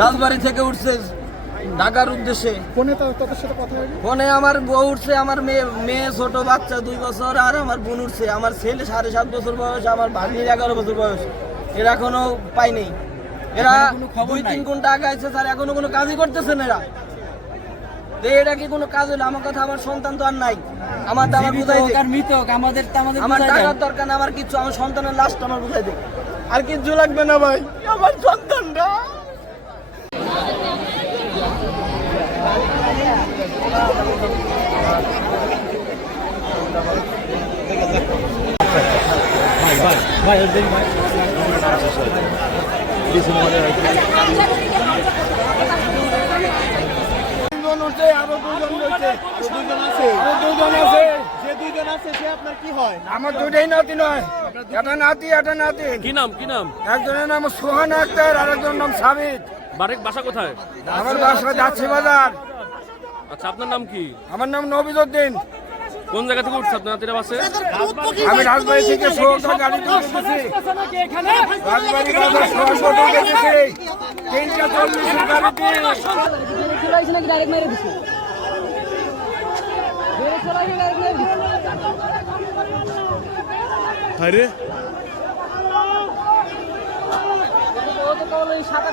রাজবাড়ি থেকে উঠছে ঢাকার উদ্দেশ্যে। ফোনে আমার বউ উঠছে, আমার মেয়ে ছোট বাচ্চা 2 বছর, আর আমার বোন উঠছে, আমার ছেলে 7.5 বছর বয়স, আমার ভাগ্নির 11 বছর বয়স। এরা এখনো পাইনি। এরা 2-3 ঘন্টা আগে আছে স্যার, এখনো কোনো কাজই করতেছে না এরা। এটা কি কোনো কাজ হলো? আমার কথা, আমার সন্তান তো আর নাই। আমার বুঝাই আমার টাকার দরকার না, আমার কিছু, আমার সন্তানের লাশটা আমার বুঝাই দে, আর কিচ্ছু লাগবে না ভাই, আমার সন্তানটা। আমার দুইটাই নাতি নয়, একটা নাতি একটা নাতি। কি নাম কি নাম? একজনের নাম সোহান আক্তার, আর একজনের নাম সাবিত। বাসা কোথায়? আমার বাসা যাচ্ছে বাজার। আচ্ছা, আপনার নাম কি? আমার নাম নবীজউদ্দিন। কোন জায়গা থেকে উঠছে আপনার নাতিরা বাসে? আমি রাজবাড়ি থেকে সোহাগটা গাড়ি করে এসেছি। রাজবাড়ি বাজার সোহাগটা গেছি 3:40 গাড়িতে। আরে সাদা